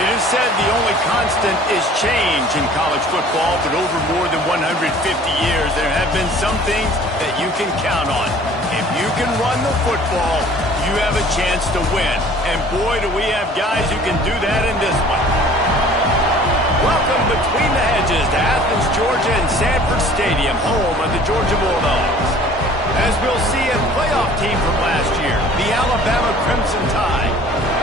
It is said the only constant is change in college football, but over more than 150 years, there have been some things that you can count on. If you can run the football, you have a chance to win. And boy, do we have guys who can do that in this one. Welcome between the hedges to Athens, Georgia and Sanford Stadium, home of the Georgia Bulldogs. As we'll see, a playoff team from last year, the Alabama Crimson Tide,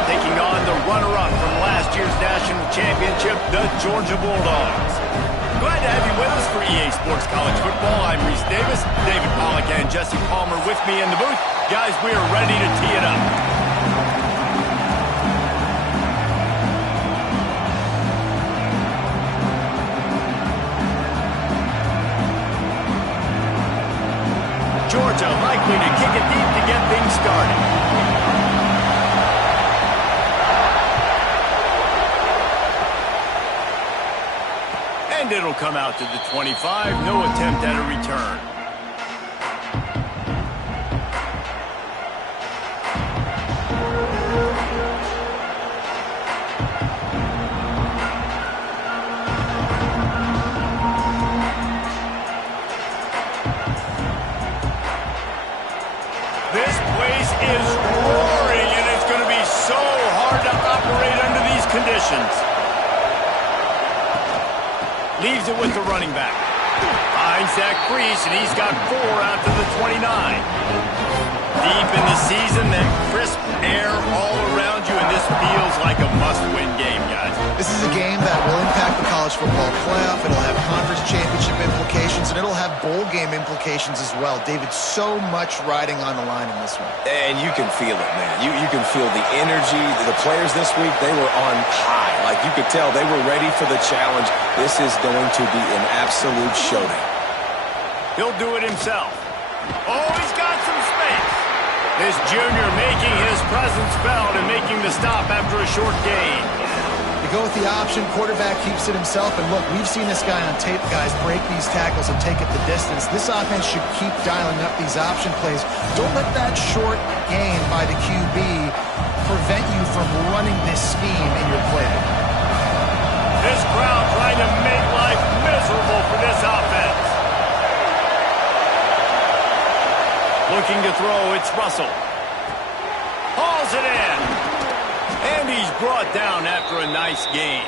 taking on the runner-up from last year's national championship, the Georgia Bulldogs. Glad to have you with us for EA Sports College Football. I'm Reese Davis, David Pollack and Jesse Palmer with me in the booth. Guys, we are ready to tee it up. Georgia likely to kick it deep to get things started. And it'll come out to the 25. No attempt at a return. This place is roaring, and it's going to be so hard to operate under these conditions. Leaves it with the running back. Finds that crease, and he's got 4 out to the 29. Deep in the season, that crisp air all around you, and this feels like a must-win game, guys. This is a game that will impact the college football playoff. It'll have conference championship implications, and it'll have bowl game implications as well. David, so much riding on the line in this one. And you can feel it, man. You can feel the energy. The players this week, they were on high. Like, you could tell they were ready for the challenge. This is going to be an absolute showdown. He'll do it himself. Oh, he's got some space. This junior making his presence felt and making the stop after a short gain. You go with the option, quarterback keeps it himself, and look, we've seen this guy on tape, guys, break these tackles and take it the distance. This offense should keep dialing up these option plays. Don't let that short gain by the QB prevent you from running this scheme in your playbook. This crowd trying to make life miserable for this offense. Looking to throw, it's Russell. Hauls it in. And he's brought down after a nice gain.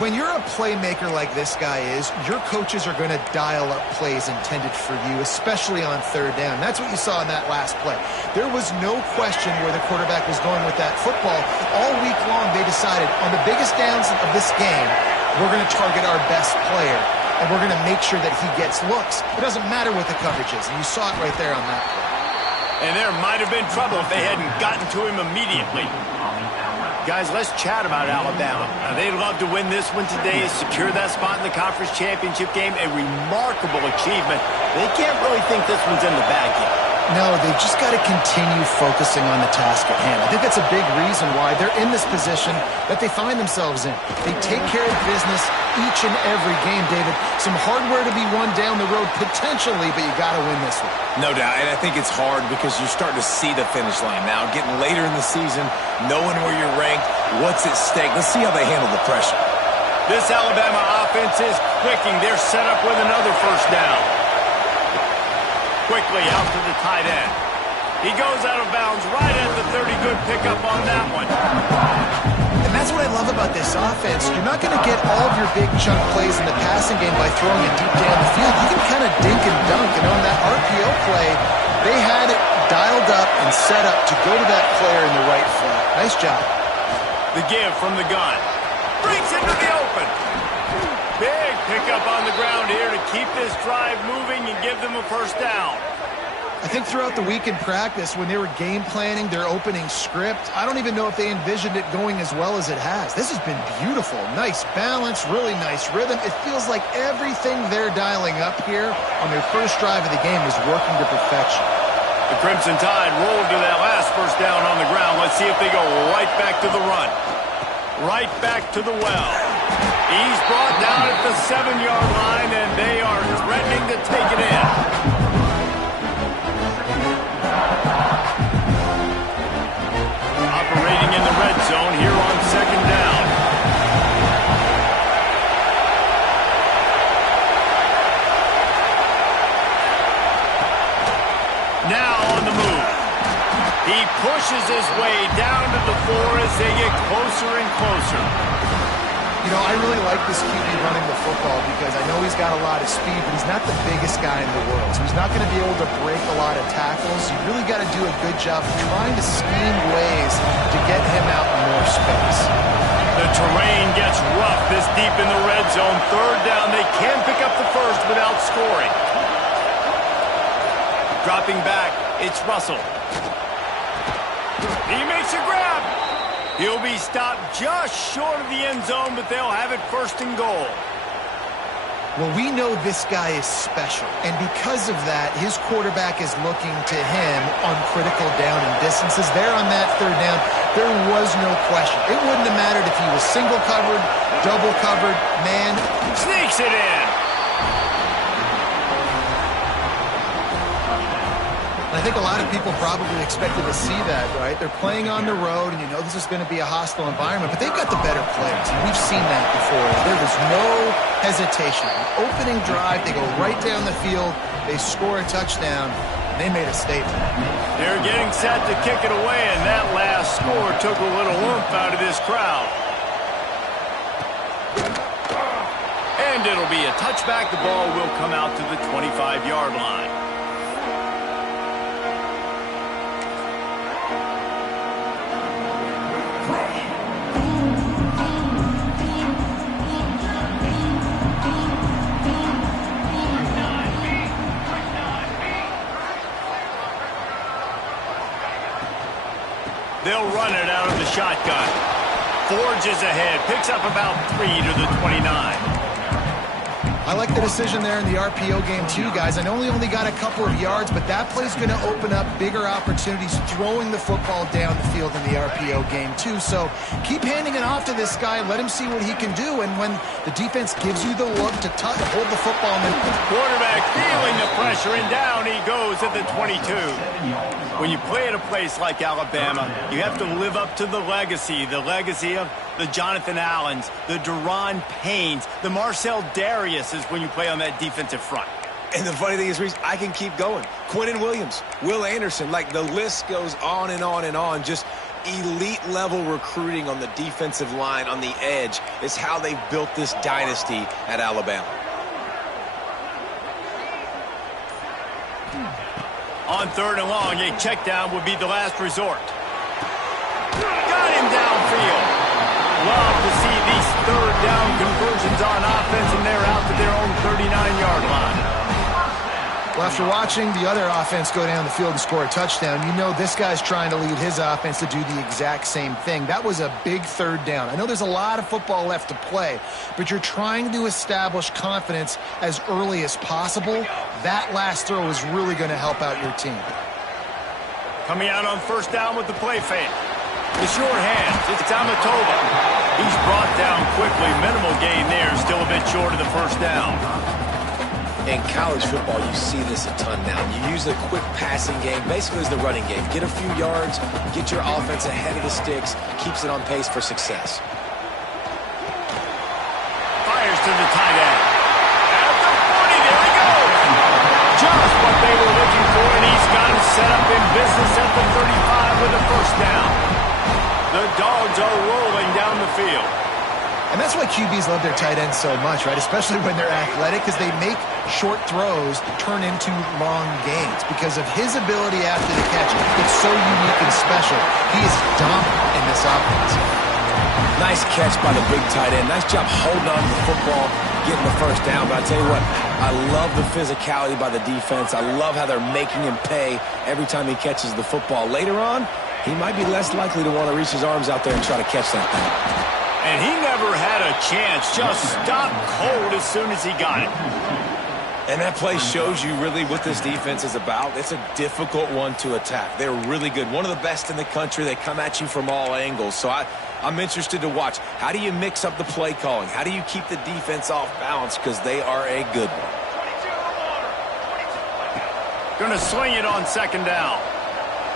When you're a playmaker like this guy is, your coaches are going to dial up plays intended for you, especially on third down. That's what you saw in that last play. There was no question where the quarterback was going with that football. All week long, they decided on the biggest downs of this game, we're going to target our best player, and we're going to make sure that he gets looks. It doesn't matter what the coverage is, and you saw it right there on that play. And there might have been trouble if they hadn't gotten to him immediately. Guys, let's chat about Alabama. Now, they'd love to win this one today, secure that spot in the conference championship game. A remarkable achievement. They can't really think this one's in the bag yet. No, they've just got to continue focusing on the task at hand. I think that's a big reason why they're in this position that they find themselves in. They take care of business each and every game, David. Some hardware to be won down the road, potentially, but you got to win this one. No doubt, and I think it's hard because you're starting to see the finish line now. Getting later in the season, knowing where you're ranked, what's at stake. Let's see how they handle the pressure. This Alabama offense is clicking. They're set up with another first down. Quickly out to the tight end. He goes out of bounds right at the 30. Good pickup on that one. And that's what I love about this offense. You're not going to get all of your big chunk plays in the passing game by throwing it deep down the field. You can kind of dink and dunk. And on that RPO play, they had it dialed up and set up to go to that player in the right flat. Nice job. The give from the gun. Breaks into the open. Big pickup on the ground here to keep this drive moving and give them a first down. I think throughout the week in practice, when they were game planning their opening script, I don't even know if they envisioned it going as well as it has. This has been beautiful. Nice balance, really nice rhythm. It feels like everything they're dialing up here on their first drive of the game is working to perfection. The Crimson Tide rolled to that last first down on the ground. Let's see if they go right back to the run. Right back to the well. He's brought down at the 7-yard line, and they are threatening to take it in. Operating in the red zone here on second down. Now on the move. He pushes his way down to the 4 as they get closer and closer. You know, I really like this QB running the football because I know he's got a lot of speed, but he's not the biggest guy in the world. So he's not going to be able to break a lot of tackles. You really got to do a good job of trying to scheme ways to get him out in more space. The terrain gets rough this deep in the red zone. Third down, they can pick up the first without scoring. Dropping back, it's Russell. He makes a grab. He'll be stopped just short of the end zone, but they'll have it first and goal. Well, we know this guy is special, and because of that, his quarterback is looking to him on critical down and distances. There on that third down, there was no question. It wouldn't have mattered if he was single covered, double covered, man. Sneaks it in. I think a lot of people probably expected to see that, right? They're playing on the road, and you know this is going to be a hostile environment, but they've got the better players, and we've seen that before. There was no hesitation. The opening drive, they go right down the field, they score a touchdown, and they made a statement. They're getting set to kick it away, and that last score took a little oomph out of this crowd. And it'll be a touchback. The ball will come out to the 25-yard line. They'll run it out of the shotgun. Forges ahead, picks up about 3 to the 29. I like the decision there in the RPO game too, guys. I know he only got a couple of yards, but that play's going to open up bigger opportunities throwing the football down the field in the RPO game too. So keep handing it off to this guy. Let him see what he can do. And when the defense gives you the look to hold the football, and then quarterback feeling the pressure, and down he goes at the 22. When you play at a place like Alabama, you have to live up to the legacy of the Jonathan Allens, the Deron Paynes, the Marcel Dariuses when you play on that defensive front. And the funny thing is, Reese, I can keep going. Quinnen Williams, Will Anderson, like the list goes on and on and on. Just elite level recruiting on the defensive line, on the edge, is how they've built this dynasty at Alabama. On third and long, a check down would be the last resort. Got him downfield. Love to see these third down conversions on offense, and they're out to their own 39-yard line. Well, after watching the other offense go down the field and score a touchdown, you know this guy's trying to lead his offense to do the exact same thing. That was a big third down. I know there's a lot of football left to play, but you're trying to establish confidence as early as possible. That last throw is really going to help out your team. Coming out on first down with the play fake. The short hands, it's Amatova. He's brought down quickly. Minimal gain there, still a bit short of the first down. In college football, you see this a ton now. You use the quick passing game, basically as the running game. Get a few yards, get your offense ahead of the sticks, keeps it on pace for success. Fires to the tight end. At the 40, there he goes. Just what they were looking for, and he's got it set up in business at the 35 with a first down. The Dogs are rolling down the field. And that's why QBs love their tight ends so much, right? Especially when they're athletic, because they make short throws turn into long gains. Because of his ability after the catch, it's so unique and special. He is dominant in this offense. Nice catch by the big tight end. Nice job holding on to the football, getting the first down. But I tell you what, I love the physicality by the defense. I love how they're making him pay every time he catches the football. Later on, he might be less likely to want to reach his arms out there and try to catch that thing. And he never had a chance. Just stopped cold as soon as he got it. And that play shows you really what this defense is about. It's a difficult one to attack. They're really good. One of the best in the country. They come at you from all angles. So I'm interested to watch. How do you mix up the play calling? How do you keep the defense off balance? Because they are a good one. Going to swing it on second down.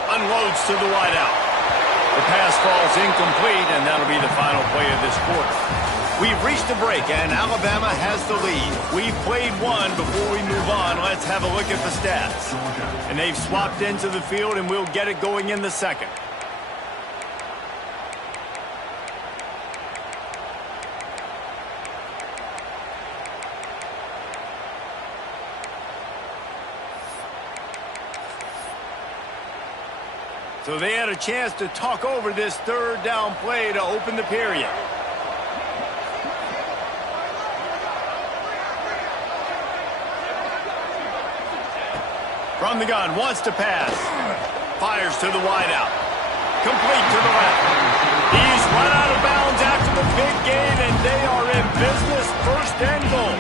Unloads to the wideout. The pass falls incomplete, and that'll be the final play of this quarter. We've reached a break, and Alabama has the lead. We've played one. Before we move on, let's have a look at the stats. And they've swapped into the field, and we'll get it going in the second. So they had a chance to talk over this third down play to open the period. From the gun, wants to pass. Fires to the wideout. Complete to the left. He's run out of bounds after the big gain, and they are in business, first and goal.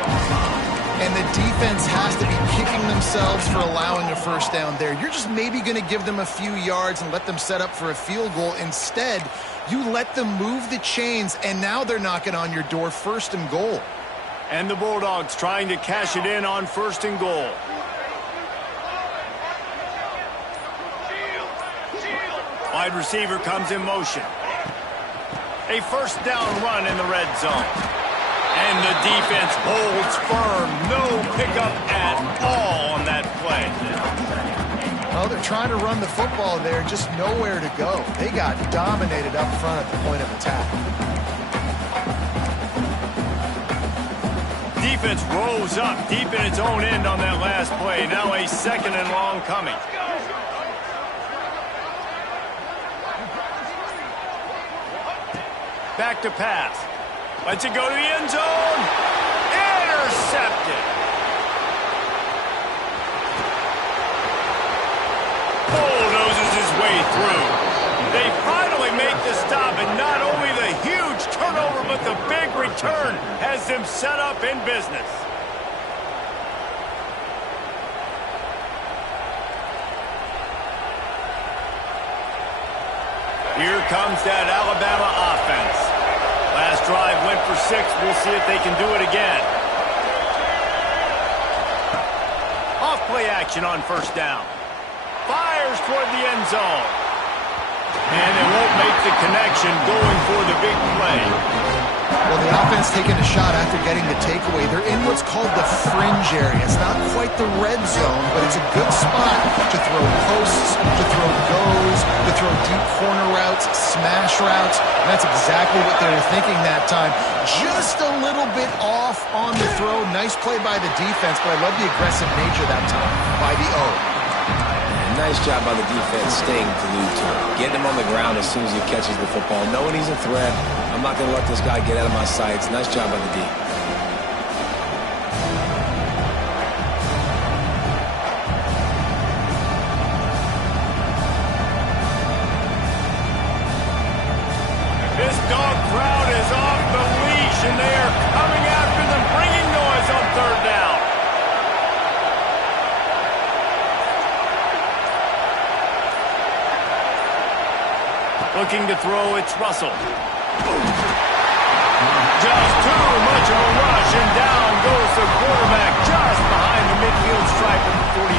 And the defense has to be kicking themselves for allowing a first down there. You're just maybe going to give them a few yards and let them set up for a field goal. Instead, you let them move the chains, and now they're knocking on your door, first and goal. And the Bulldogs trying to cash it in on first and goal. Wide receiver comes in motion. A first down run in the red zone. And the defense holds firm. No pickup at all on that play. Well, they're trying to run the football there, just nowhere to go. They got dominated up front at the point of attack. Defense rose up deep in its own end on that last play. Now a second and long coming. Back to pass. Lets it go to the end zone. Intercepted. Bulldozes his way through. They finally make the stop, and not only the huge turnover, but the big return has them set up in business. Here comes that Alabama offense. Last drive went for 6. We'll see if they can do it again. Off play action on first down. Fires toward the end zone. And they won't make the connection going for the big play. Well, the offense taking a shot after getting the takeaway. They're in what's called the fringe area. It's not quite the red zone, but it's a good spot to throw posts, to throw goes, to throw deep corner routes, smash routes. And that's exactly what they were thinking that time. Just a little bit off on the throw. Nice play by the defense, but I love the aggressive nature that time by the O. Nice job by the defense staying glued to him. Getting him on the ground as soon as he catches the football. Knowing he's a threat. I'm not going to let this guy get out of my sights. Nice job by the D. This dog crowd is off the leash, and they are coming after them, bringing noise on third down. Looking to throw, it's Russell. Just too much of a rush, and down goes the quarterback just behind the midfield stripe of the 49.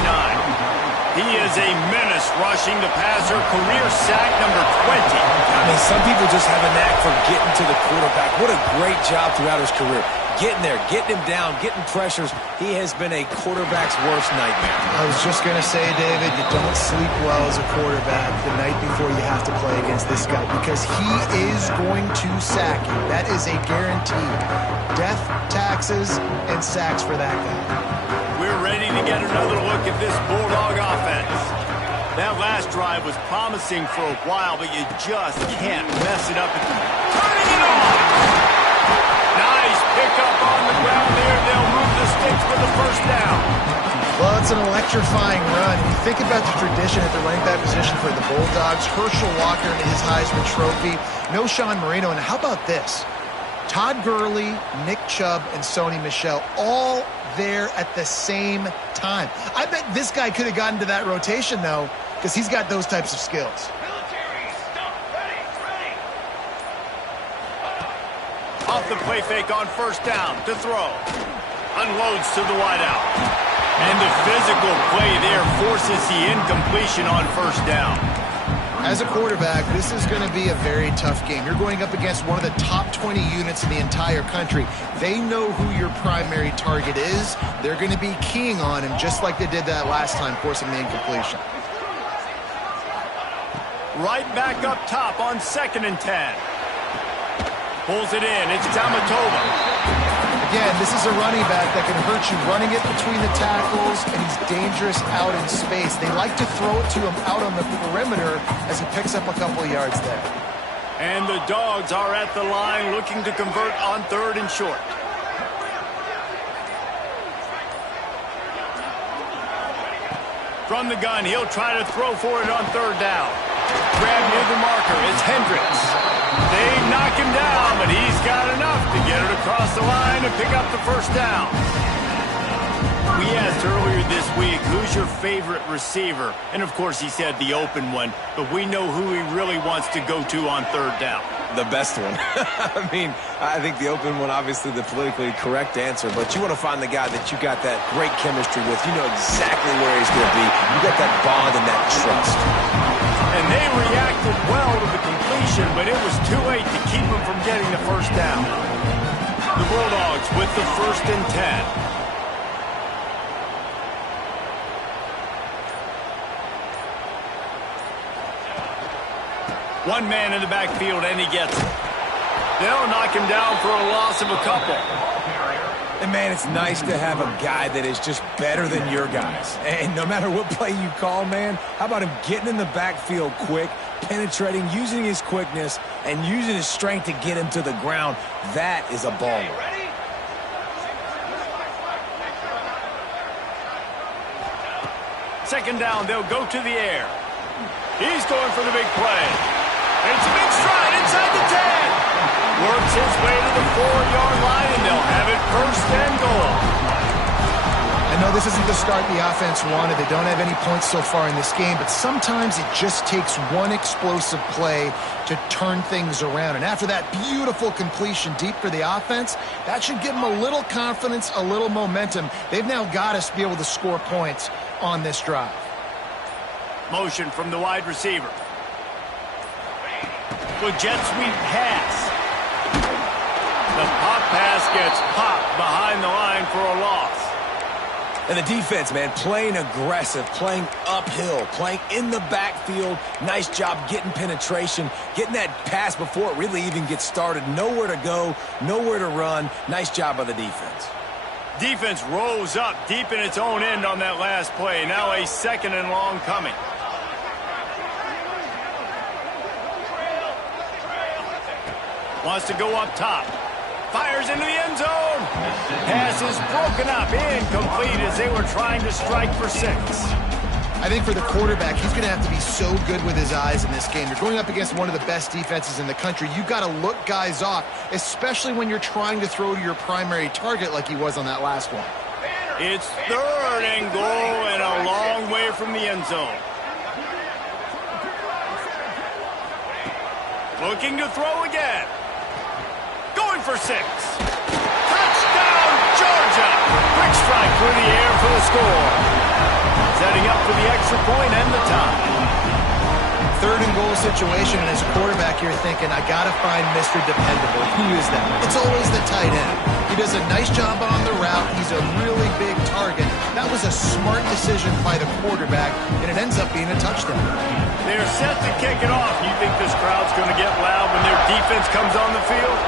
He is a menace rushing the passer, career sack number 20. I mean, some people just have a knack for getting to the quarterback. What a great job throughout his career. Getting there, getting him down, getting pressures. He has been a quarterback's worst nightmare. I was just going to say, David, you don't sleep well as a quarterback the night before you have to play against this guy because he is going to sack you. That is a guarantee. Death, taxes, and sacks for that guy. We're ready to get another look at this Bulldog offense. That last drive was promising for a while, but you just can't mess it up. Turning it off! Nice pickup on the ground there. They'll move the sticks for the first down. Well, it's an electrifying run. When you think about the tradition at the running back position for the Bulldogs, Herschel Walker and his Heisman Trophy, no Sean Marino, and how about this? Todd Gurley, Nick Chubb, and Sony Michel all there at the same time. I bet this guy could have gotten to that rotation, though, because he's got those types of skills. Off the play fake on first down to throw. Unloads to the wideout. And the physical play there forces the incompletion on first down. As a quarterback, this is going to be a very tough game. You're going up against one of the top 20 units in the entire country. They know who your primary target is. They're going to be keying on him just like they did that last time, forcing the incompletion. Right back up top on 2nd and 10. Pulls it in. It's Tamatova. Again, this is a running back that can hurt you running it between the tackles, and he's dangerous out in space. They like to throw it to him out on the perimeter as he picks up a couple of yards there. And the Dogs are at the line looking to convert on 3rd and short. From the gun, he'll try to throw for it on 3rd down. Grab near the marker. It's Hendricks. They knock him down, but he's got enough to get it across the line and pick up the first down. We asked earlier this week, who's your favorite receiver? And, of course, he said the open one, but we know who he really wants to go to on 3rd down. The best one. I mean, I think the open one, obviously the politically correct answer, but you want to find the guy that you got that great chemistry with. You know exactly where he's going to be. You got that bond and that trust. And they reacted well to the completion, but it was too late to keep him from getting the first down. The Bulldogs with the 1st and 10. One man in the backfield, and he gets it. They'll knock him down for a loss of a couple. And, man, it's nice to have a guy that is just better than your guys. And no matter what play you call, man, how about him getting in the backfield quick, penetrating, using his quickness, and using his strength to get him to the ground? That is a baller. Second down, they'll go to the air. He's going for the big play. It's a big stride inside the 10. Works his way to the 4-yard line, and they'll have it 1st and goal. I know this isn't the start the offense wanted. They don't have any points so far in this game, but sometimes it just takes one explosive play to turn things around. And after that beautiful completion deep for the offense, that should give them a little confidence, a little momentum. They've now got us to be able to score points on this drive. Motion from the wide receiver. Good jet sweep pass. The pop pass gets popped behind the line for a loss. And the defense, man, playing aggressive, playing uphill, playing in the backfield. Nice job getting penetration, getting that pass before it really even gets started. Nowhere to go, nowhere to run. Nice job by the defense. Defense rose up deep in its own end on that last play. Now a 2nd and long coming. Wants to go up top. Fires into the end zone. Pass is broken up. Incomplete as they were trying to strike for 6. I think for the quarterback, he's going to have to be so good with his eyes in this game. You're going up against one of the best defenses in the country. You've got to look guys off, especially when you're trying to throw to your primary target like he was on that last one. It's 3rd and goal and a long way from the end zone. Looking to throw again. Going for 6. Touchdown, Georgia. Quick strike through the air for the score. Setting up for the extra point and the tie. 3rd and goal situation, and as a quarterback, you're thinking, I got to find Mr. Dependable. Who is that? It's always the tight end. He does a nice job on the route. He's a really big target. That was a smart decision by the quarterback, and it ends up being a touchdown. They're set to kick it off. You think this crowd's going to get loud when their defense comes on the field?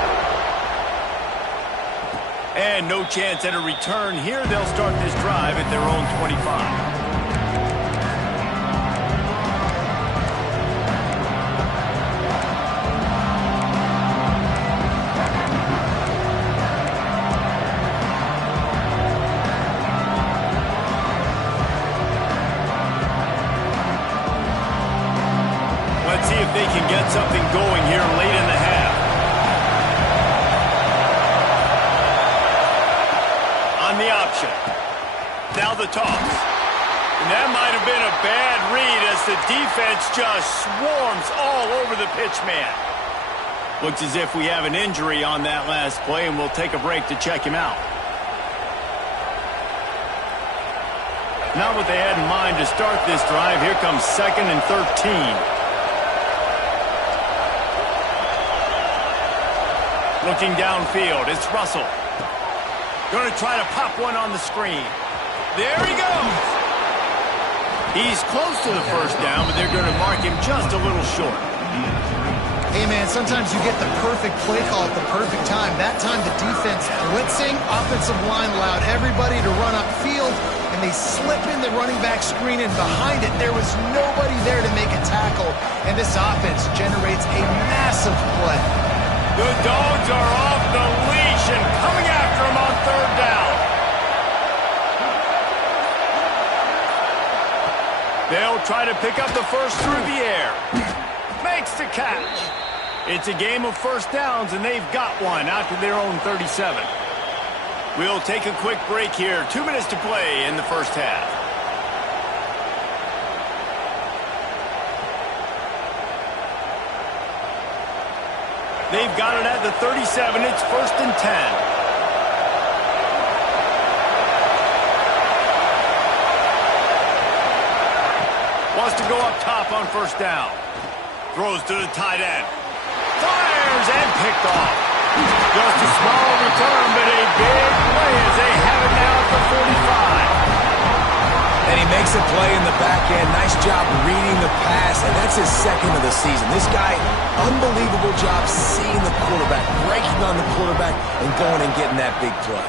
And no chance at a return here. They'll start this drive at their own 25. Let's see if they can get something going here late in the half. action. Now the toss. And that might have been a bad read as the defense just swarms all over the pitch man. Looks as if we have an injury on that last play, and we'll take a break to check him out. Not what they had in mind to start this drive. Here comes 2nd and 13. Looking downfield, it's Russell. Going to try to pop one on the screen. There he goes. He's close to the first down, but they're going to mark him just a little short. Hey, man, sometimes you get the perfect play call at the perfect time. That time the defense blitzing, offensive line allowed everybody to run upfield, and they slip in the running back screen, and behind it there was nobody there to make a tackle, and this offense generates a massive play. The Dogs are off the leash and coming after him on 3rd down. They'll try to pick up the first through the air. Makes the catch. It's a game of first downs, and they've got one out to their own 37. We'll take a quick break here. 2 minutes to play in the first half. They've got it at the 37. It's 1st and 10. Wants to go up top on 1st down. Throws to the tight end. Fires and picked off. Just a small return, but a big play as they have it now at the 45. And he makes a play in the back end. Nice job reading the pass, and that's his 2nd of the season. This guy, unbelievable job seeing the quarterback, breaking on the quarterback, and going and getting that big play.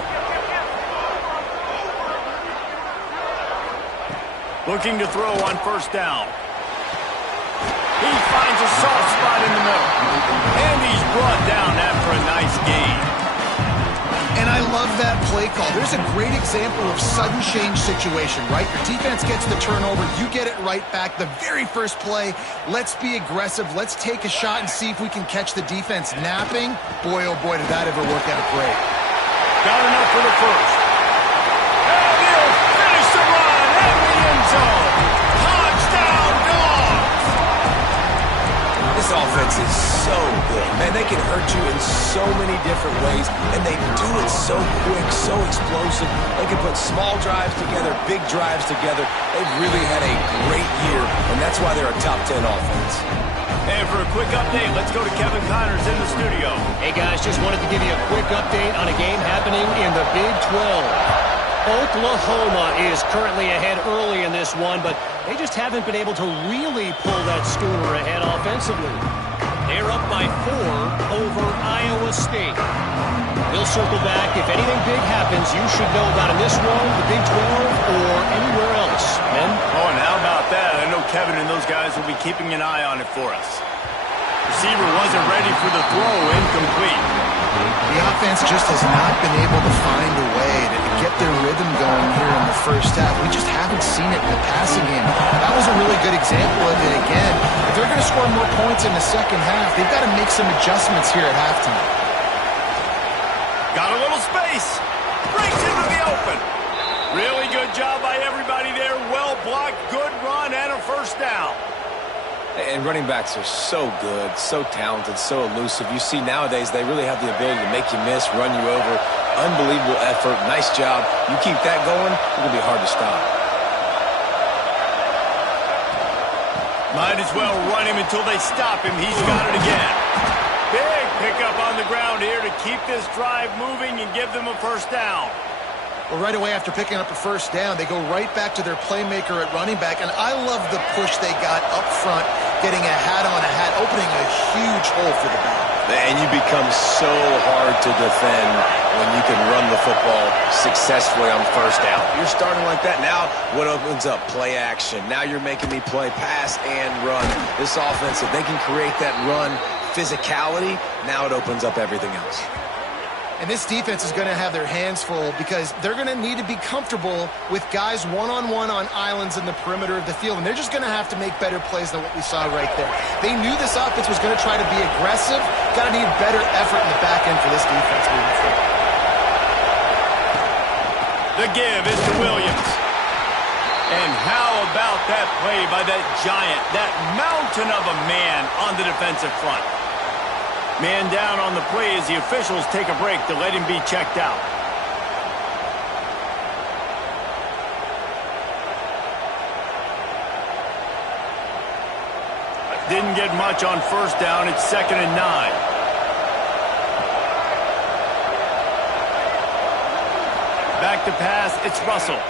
Looking to throw on 1st down. He finds a soft spot in the middle. And he's brought down after a nice gain. And I love that play call. There's a great example of sudden change situation, right? Your defense gets the turnover. You get it right back. The very first play, let's be aggressive. Let's take a shot and see if we can catch the defense napping. Boy, oh boy, did that ever work out great. Got enough for the first. And he'll finish the run in the end zone. Touchdown, Dogs! This offense is so good. Man, they can hurt you in so many different ways, and they do it so quick, so explosive. They can put small drives together, big drives together. They've really had a great year, and that's why they're a top 10 offense. And for a quick update, let's go to Kevin Connors in the studio. Hey, guys, just wanted to give you a quick update on a game happening in the Big 12. Oklahoma is currently ahead early in this one, but they just haven't been able to really pull that schooner ahead offensively. They're up by 4 over Iowa State. We'll circle back. If anything big happens, you should know about in this one, the Big 12, or anywhere else. Men? Oh, and how about that? I know Kevin and those guys will be keeping an eye on it for us. Receiver wasn't ready for the throw, incomplete. The offense just has not been able to find a way to get their rhythm going here in the first half. We just haven't seen it in the passing game. That was a really good example of it again. If they're going to score more points in the second half, they've got to make some adjustments here at halftime. Got a little space. Breaks into the open. Really good job by everybody there. Well blocked, good run, and a first down. And running backs are so good, so talented, so elusive. You see nowadays they really have the ability to make you miss, run you over. Unbelievable effort. Nice job. You keep that going, it's going to be hard to stop. Might as well run him until they stop him. He's got it again. Big pickup on the ground here to keep this drive moving and give them a first down. Well, right away after picking up a first down, they go right back to their playmaker at running back, and I love the push they got up front, getting a hat on a hat, opening a huge hole for the back. And you become so hard to defend when you can run the football successfully on first down. You're starting like that. Now what opens up? Play action. Now you're making me play pass and run. This offense, if they can create that run physicality, now it opens up everything else. And this defense is going to have their hands full because they're going to need to be comfortable with guys one-on-one on islands in the perimeter of the field, and they're just going to have to make better plays than what we saw right there. They knew this offense was going to try to be aggressive. Got to need better effort in the back end for this defense moving forward. The give is to Williams. And how about that play by that giant, that mountain of a man on the defensive front? Man down on the play as the officials take a break to let him be checked out. Didn't get much on first down. It's 2nd and 9. Back to pass. It's Russell.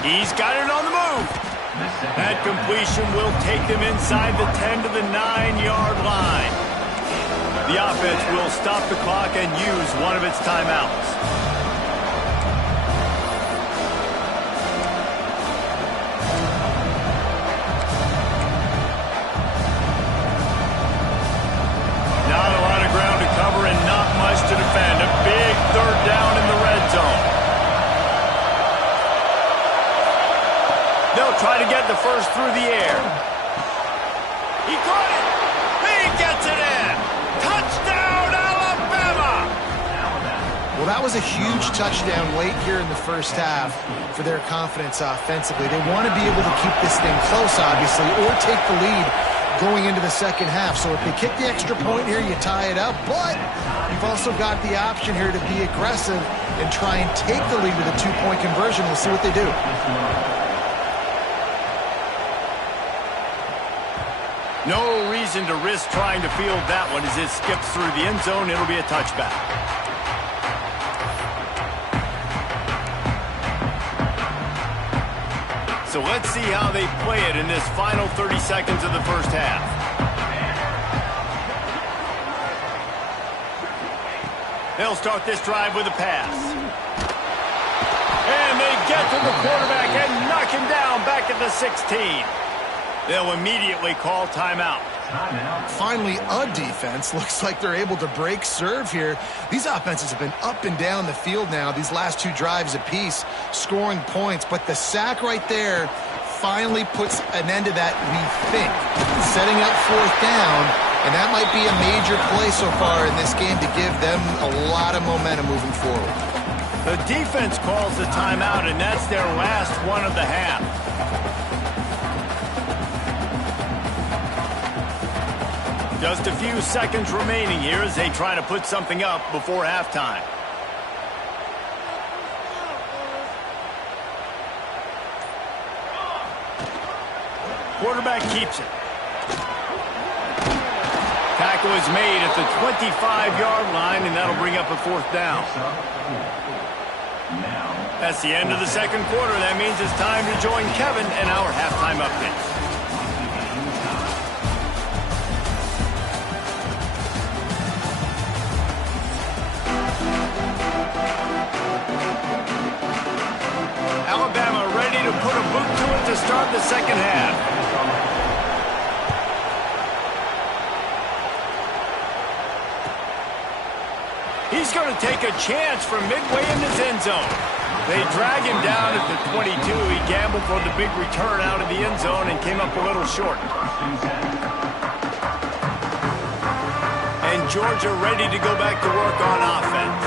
He's got it on the move. That completion will take them inside the 10 to the 9-yard line. The offense will stop the clock and use one of its timeouts. Not a lot of ground to cover and not much to defend. A big 3rd down in the red zone. They'll try to get the first through the air. He caught it. He gets it in. Touchdown, Alabama! Well, that was a huge touchdown late here in the first half for their confidence offensively. They want to be able to keep this thing close, obviously, or take the lead going into the second half. So if they kick the extra point here, you tie it up. But you've also got the option here to be aggressive and try and take the lead with a 2-point conversion. We'll see what they do. No reason to risk trying to field that one as it skips through the end zone. It'll be a touchback. So let's see how they play it in this final 30 seconds of the first half. They'll start this drive with a pass. And they get to the quarterback and knock him down back at the 16. They'll immediately call timeout. Finally, a defense. Looks like they're able to break serve here. These offenses have been up and down the field now, these last 2 drives apiece, scoring points. But the sack right there finally puts an end to that, we think. Setting up 4th down, and that might be a major play so far in this game to give them a lot of momentum moving forward. The defense calls the timeout, and that's their last one of the half. Just a few seconds remaining here as they try to put something up before halftime. Quarterback keeps it. Tackle is made at the 25-yard line, and that'll bring up a 4th down. That's the end of the second quarter. That means it's time to join Kevin and our halftime update. Alabama ready to put a boot to it to start the second half. He's going to take a chance from midway in his end zone. They drag him down at the 22. He gambled for the big return out of the end zone and came up a little short. And Georgia ready to go back to work on offense.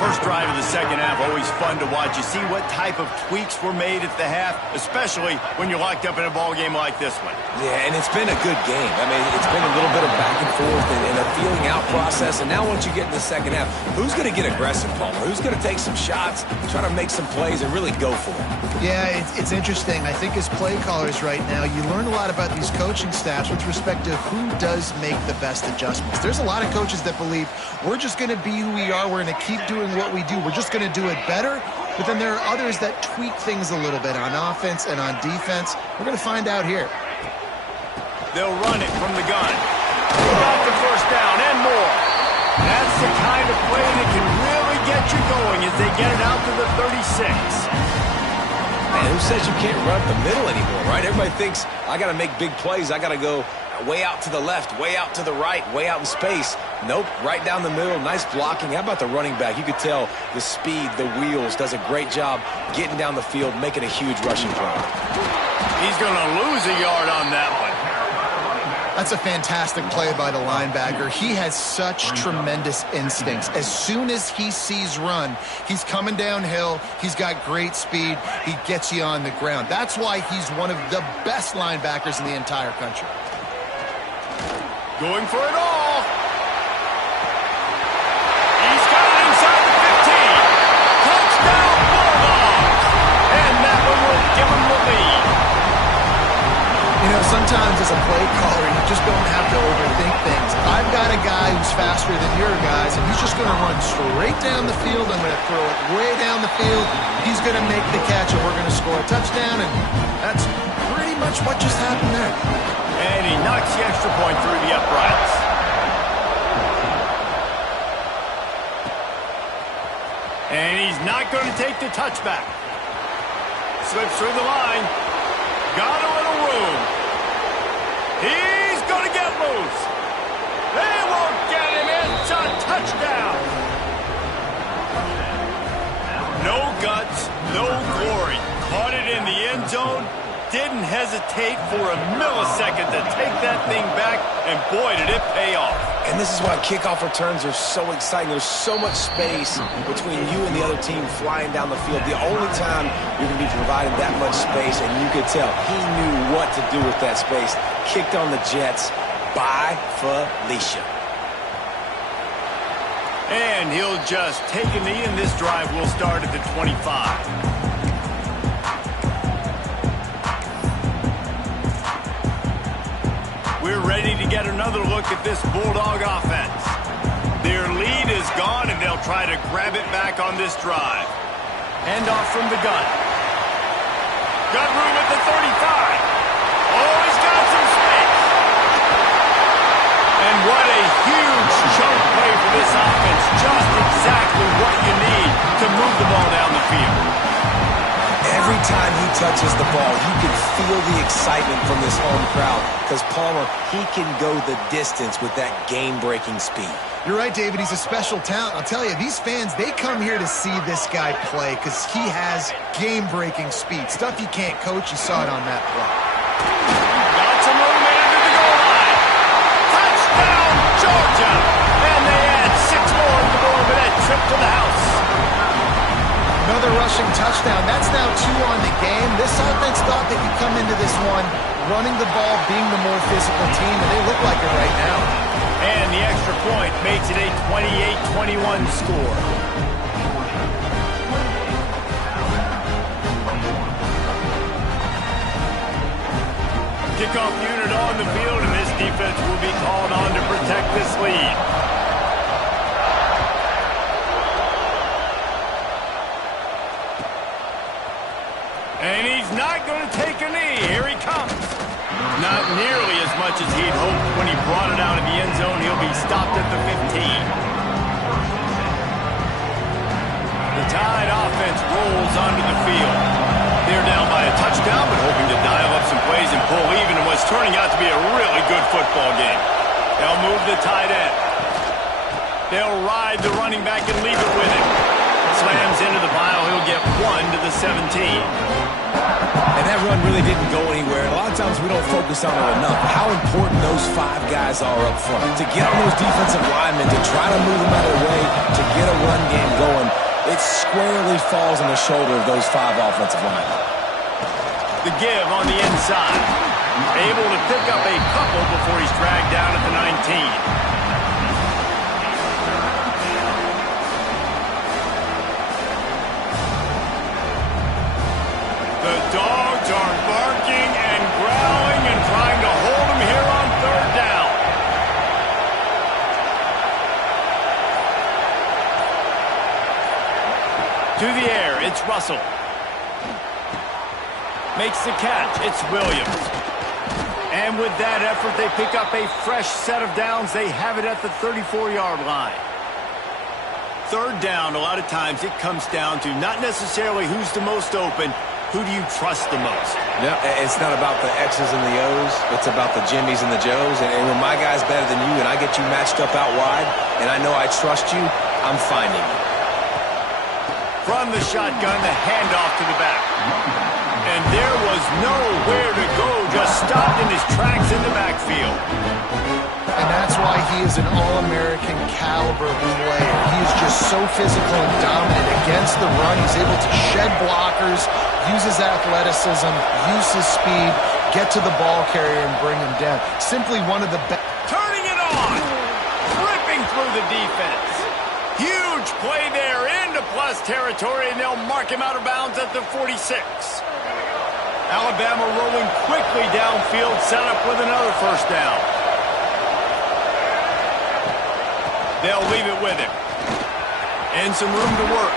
First drive of the second half, always fun to watch. You see what type of tweaks were made at the half, especially when you're locked up in a ball game like this one. Yeah, and it's been a good game. I mean, it's been a little bit of back and forth and a feeling out process. And now once you get in the second half, who's going to get aggressive, Palmer? Who's going to take some shots, try to make some plays, and really go for it? Yeah, it's interesting. I think as play callers right now, you learn a lot about these coaching staffs with respect to who does make the best adjustments. There's a lot of coaches that believe we're just going to be who we are. We're going to keep doing what we do. We're just going to do it better. But then there are others that tweak things a little bit on offense and on defense. We're going to find out here. They'll run it from the gun. Got the first down and more. That's the kind of play that can really get you going as they get it out to the 36. Man, who says you can't run up the middle anymore, right? Everybody thinks, I got to make big plays. I got to go way out to the left, way out to the right, way out in space. Nope, right down the middle, nice blocking. How about the running back? You could tell the speed, the wheels, does a great job getting down the field, making a huge rushing play. He's going to lose a yard on that one. That's a fantastic play by the linebacker. He has such tremendous instincts. As soon as he sees run, he's coming downhill. He's got great speed. He gets you on the ground. That's why he's one of the best linebackers in the entire country. Going for it all. He's got it inside the 15. Touchdown, Bulldogs. And that one will give him the lead. You know, sometimes as a play caller, you just don't have to overthink things. I've got a guy who's faster than your guys, and he's just going to run straight down the field. I'm going to throw it way down the field. He's going to make the catch, and we're going to score a touchdown, and that's pretty much what just happened there. And he knocks the extra point through the uprights. And he's not going to take the touchback. Slips through the line. Got a little room. He's going to get loose. They won't get him. It's a touchdown. No guts, no glory. Caught it in the end zone. Didn't hesitate for a millisecond to take that thing back, and boy, did it pay off. And this is why kickoff returns are so exciting. There's so much space between you and the other team flying down the field. The only time you're going to be provided that much space, and you could tell he knew what to do with that space. Kicked on the Jets by Felicia. And he'll just take a knee, and this drive will start at the 25. We're ready to get another look at this Bulldog offense. Their lead is gone, and they'll try to grab it back on this drive. Hand off from the gun. Got room at the 35. Oh, he's got some space. And what a huge chunk play for this offense. Just exactly what you need to move the ball down the field. Every time he touches the ball, you can feel the excitement from this home crowd because Palmer, he can go the distance with that game-breaking speed. You're right, David. He's a special talent. I'll tell you, these fans, they come here to see this guy play because he has game-breaking speed. Stuff you can't coach. You saw it on that play. Got some room into the goal line. Touchdown, Georgia! And they add 6 more to go over that trip to the house. Another rushing touchdown. That's now 2 on the game. This offense thought they could come into this one running the ball, being the more physical team, and they look like it right now. And the extra point makes it a 28-21 score. Kickoff unit on the field, and this defense will be called on to protect this lead. And he's not going to take a knee. Here he comes. Not nearly as much as he'd hoped when he brought it out of the end zone. He'll be stopped at the 15. The Tide offense rolls onto the field. They're down by a touchdown, but hoping to dial up some plays and pull even in what's turning out to be a really good football game. They'll move the tight end. They'll ride the running back and leave it with him. Slams into the pile. He'll get 1 to the 17. And that run really didn't go anywhere. A lot of times we don't focus on it enough. How important those 5 guys are up front. To get on those defensive linemen, to try to move them out of the way, to get a run game going, it squarely falls on the shoulder of those 5 offensive linemen. The give on the inside. Able to pick up a couple before he's dragged down at the 19. The Dogs are barking and growling and trying to hold him here on 3rd down. To the air, it's Russell. Makes the catch, it's Williams. And with that effort, they pick up a fresh set of downs. They have it at the 34-yard line. 3rd down, a lot of times it comes down to not necessarily who's the most open, who do you trust the most? No, it's not about the X's and the O's. It's about the Jimmies and the Joes. And when my guy's better than you and I get you matched up out wide and I know I trust you, I'm finding you. From the shotgun, the handoff to the back. And there was nowhere to go, just stopped in his tracks in the backfield. And that's why he is an All-American caliber player. He is just so physical and dominant against the run. He's able to shed blockers, use his athleticism, use his speed, get to the ball carrier and bring him down. Simply one of the best. Turning it on. Ripping through the defense. Huge play there into plus territory, and they'll mark him out of bounds at the 46. Alabama rolling quickly downfield, set up with another first down. They'll leave it with him. And some room to work.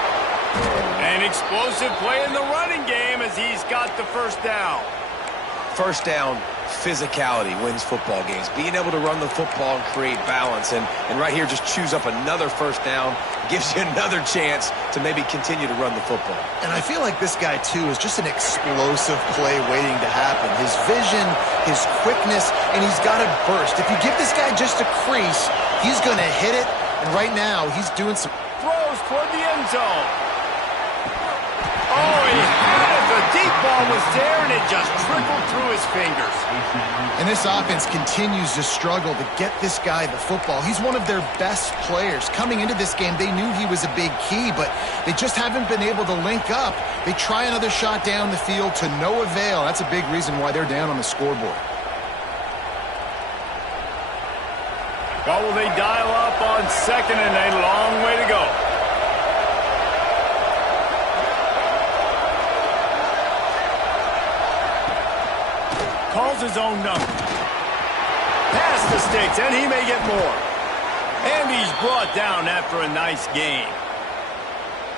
An explosive play in the running game as he's got the first down. First down, physicality wins football games. Being able to run the football and create balance. And right here, just choose up another first down. Gives you another chance to maybe continue to run the football. And I feel like this guy, too, is just an explosive play waiting to happen. His vision, his quickness, and he's got a burst. If you give this guy just a crease, he's going to hit it. And right now, he's doing some throws toward the end zone. Oh, he had it. The deep ball was there, and it just trickled through his fingers. And this offense continues to struggle to get this guy the football. He's one of their best players. Coming into this game, they knew he was a big key, but they just haven't been able to link up. They try another shot down the field to no avail. That's a big reason why they're down on the scoreboard. What will they dial up on second and a long way to go? Calls his own number. Past the sticks, and he may get more. And he's brought down after a nice game.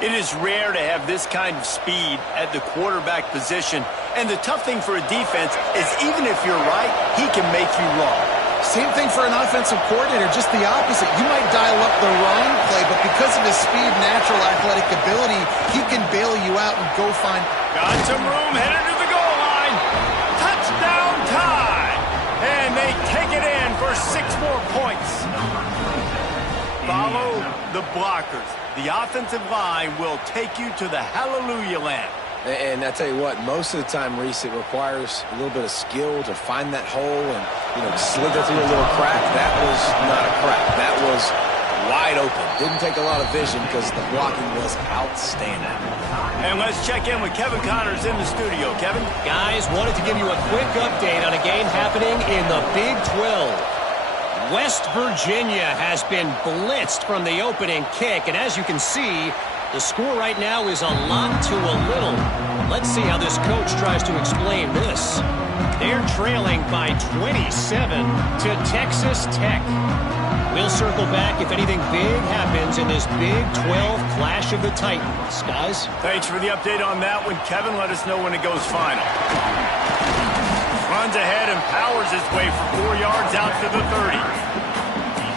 It is rare to have this kind of speed at the quarterback position. And the tough thing for a defense is even if you're right, he can make you wrong. Same thing for an offensive coordinator, just the opposite. You might dial up the wrong play, but because of his speed, natural athletic ability, he can bail you out and go find. Got some room, headed to the goal line. Touchdown tie. And they take it in for 6 more points. Follow the blockers. The offensive line will take you to the hallelujah land. And I tell you what, most of the time, Reese, it requires a little bit of skill to find that hole and, slither through a little crack. That was not a crack. That was wide open. Didn't take a lot of vision because the blocking was outstanding. And let's check in with Kevin Connors in the studio. Kevin? Guys, wanted to give you a quick update on a game happening in the Big 12. West Virginia has been blitzed from the opening kick, and as you can see, the score right now is a lot to a little. Let's see how this coach tries to explain this. They're trailing by 27 to Texas Tech. We'll circle back if anything big happens in this Big 12 Clash of the Titans. Guys? Thanks for the update on that one, Kevin. Let us know when it goes final. Runs ahead and powers his way for 4 yards out to the 30.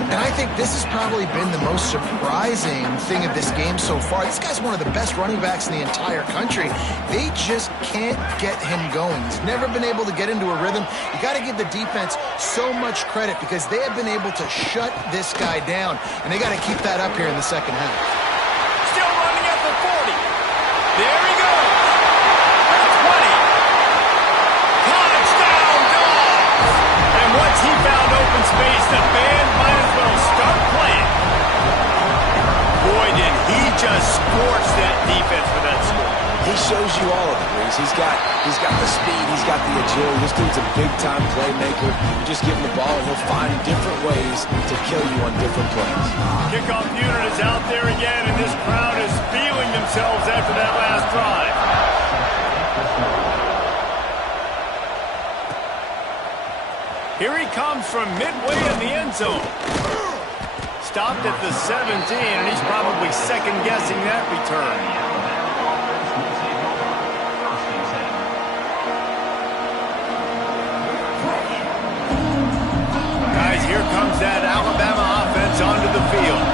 And I think this has probably been the most surprising thing of this game so far. This guy's one of the best running backs in the entire country. They just can't get him going. He's never been able to get into a rhythm. You got to give the defense so much credit because they have been able to shut this guy down, and they got to keep that up here in the second half. Still running at the 40. There he goes. The 20. Touchdown, Dogs! And once he found open space, the band might as well start playing. Boy, did he just scorch that defense for that score. He shows you all of it, Reese. He's got the speed, he's got the agility. This dude's a big-time playmaker. You just give him the ball, and he'll find different ways to kill you on different plays. Kickoff unit is out there again, and this crowd is feeling themselves after that last drive. Here he comes from midway in the end zone. Stopped at the 17, and he's probably second-guessing that return. Guys, here comes that Alabama offense onto the field.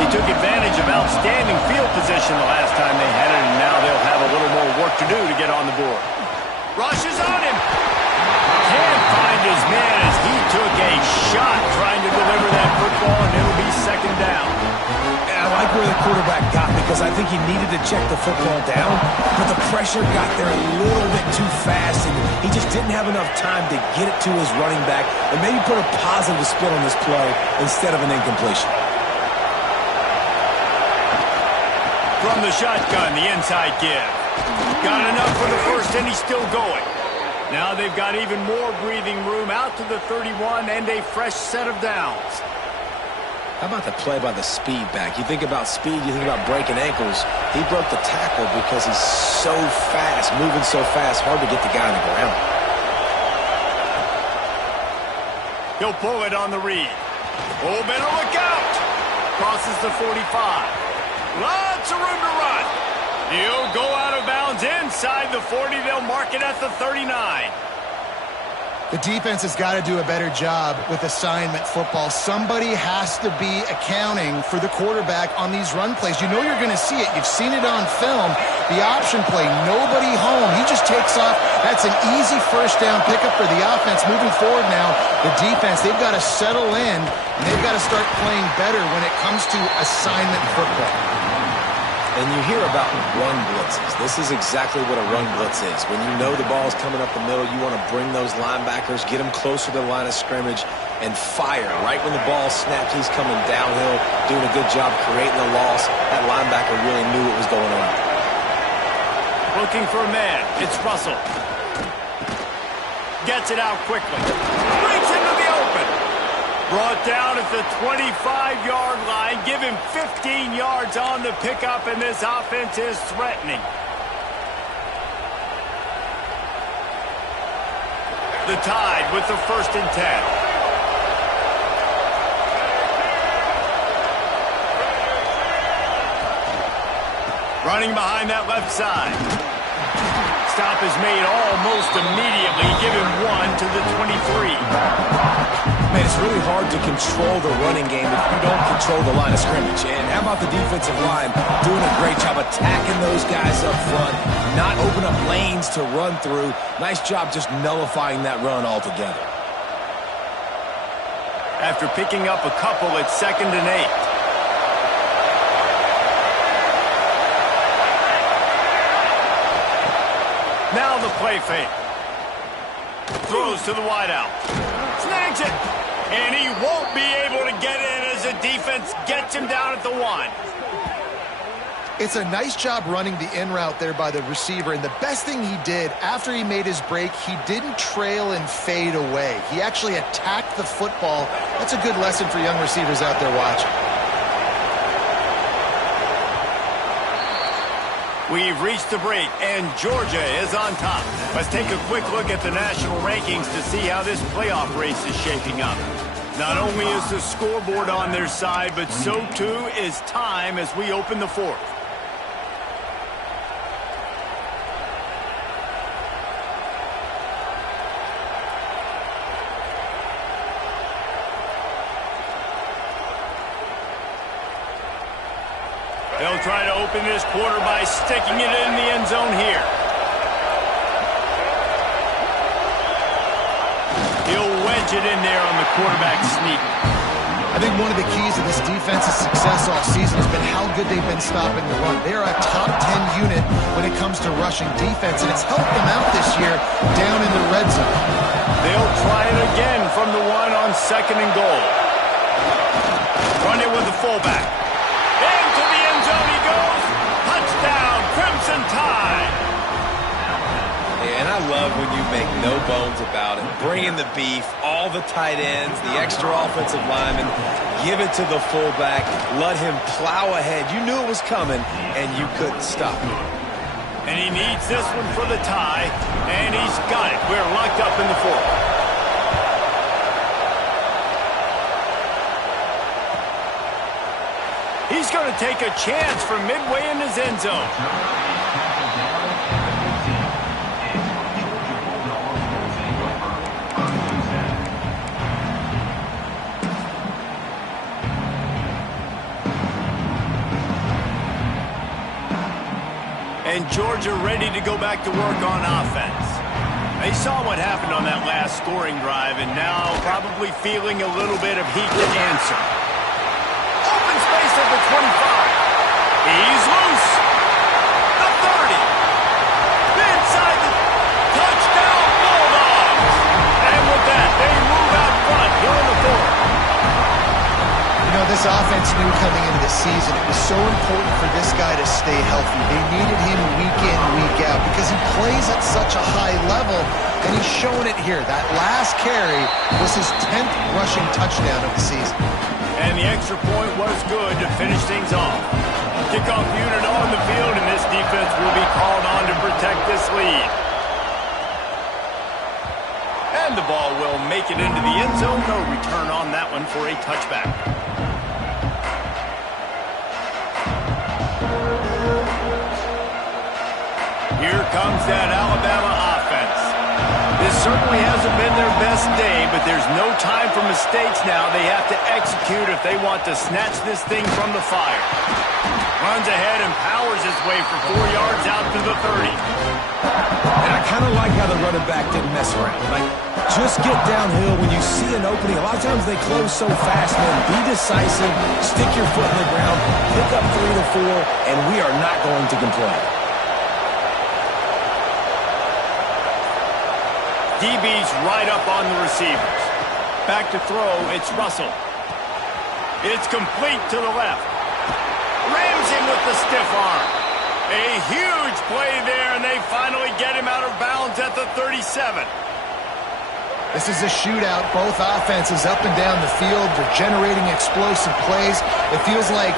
They took advantage of outstanding field position the last time they had it, and now they'll have a little more work to do to get on the board. Rushes on him. Can't find his man as he took a shot trying to deliver that football, and it'll be second down. And I like where the quarterback got because I think he needed to check the football down, but the pressure got there a little bit too fast, and he just didn't have enough time to get it to his running back and maybe put a positive spin on this play instead of an incompletion. From the shotgun, the inside give. Got enough for the first, and he's still going. Now they've got even more breathing room out to the 31 and a fresh set of downs. How about the play by the speed back? You think about speed, you think about breaking ankles. He broke the tackle because he's so fast, moving so fast, hard to get the guy on the ground. He'll pull it on the read. Oh, better look out. Crosses the 45. Lots of room to run. He'll go out of bounds inside the 40. They'll mark it at the 39. The defense has got to do a better job with assignment football. Somebody has to be accounting for the quarterback on these run plays. You know you're going to see it. You've seen it on film. The option play, nobody home. He just takes off. That's an easy first down pickup for the offense. Moving forward now, the defense, they've got to settle in, and they've got to start playing better when it comes to assignment football. And you hear about run blitzes. This is exactly what a run blitz is. When you know the ball's coming up the middle, you want to bring those linebackers, get them closer to the line of scrimmage, and fire. Right when the ball snaps, he's coming downhill, doing a good job creating a loss. That linebacker really knew what was going on. Looking for a man. It's Russell. Gets it out quickly. Breaks into the open. Brought down at the 25-yard line. Give him 15 yards on the pickup, and this offense is threatening. The Tide with the 1st and 10. Running behind that left side. Stop is made almost immediately. Give him 1 to the 23. Man, it's really hard to control the running game if you don't control the line of scrimmage. And how about the defensive line doing a great job attacking those guys up front, not open up lanes to run through. Nice job just nullifying that run altogether. After picking up a couple, it's 2nd and 8. Now the play fake. Throws to the wideout. Snags it. And he won't be able to get in as the defense gets him down at the 1. It's a nice job running the in route there by the receiver, and the best thing he did after he made his break, he didn't trail and fade away. He actually attacked the football. That's a good lesson for young receivers out there watching. We've reached the break, and Georgia is on top. Let's take a quick look at the national rankings to see how this playoff race is shaping up. Not only is the scoreboard on their side, but so too is time as we open the 4th. They'll try to open this quarter by sticking it in the end zone here. He'll wedge it in there on the quarterback sneak. I think one of the keys to this defense's success all season has been how good they've been stopping the run. They are a top 10 unit when it comes to rushing defense, and it's helped them out this year down in the red zone. They'll try it again from the 1 on 2nd and goal. Run it with the fullback. Into the end zone he goes. Touchdown, Crimson Tide. And I love when you make no bones about it. Bring in the beef, all the tight ends, the extra offensive linemen, give it to the fullback, let him plow ahead. You knew it was coming, and you couldn't stop it. And he needs this one for the tie, and he's got it. We're locked up in the 4th. He's going to take a chance from midway in his end zone. And Georgia ready to go back to work on offense. They saw what happened on that last scoring drive, and now probably feeling a little bit of heat to answer. Open space at the 25. He's loose. The 30. Inside the touchdown Bulldogs. And with that, they move out front here in the fourth. You know, this offense knew coming into the season it was so important for this guy to stay healthy. They needed him week in, week out because he plays at such a high level, and he's shown it here. That last carry was his 10th rushing touchdown of the season. And the extra point was good to finish things off. Kickoff unit on the field, and this defense will be called on to protect this lead. And the ball will make it into the end zone. No return on that one for a touchback. Here comes that Alabama offense. This certainly hasn't been their best day, but there's no time for mistakes now. They have to execute if they want to snatch this thing from the fire. Runs ahead and powers his way for 4 yards out to the 30. And I kind of like how the running back didn't mess around. Like, just get downhill when you see an opening. A lot of times they close so fast, man. Be decisive, stick your foot in the ground, pick up 3 to 4, and we are not going to complain. DB's right up on the receivers. Back to throw, it's Russell. It's complete to the left. Rams him with the stiff arm. A huge play there, and they finally get him out of bounds at the 37. This is a shootout. Both offenses up and down the field. They're generating explosive plays. It feels like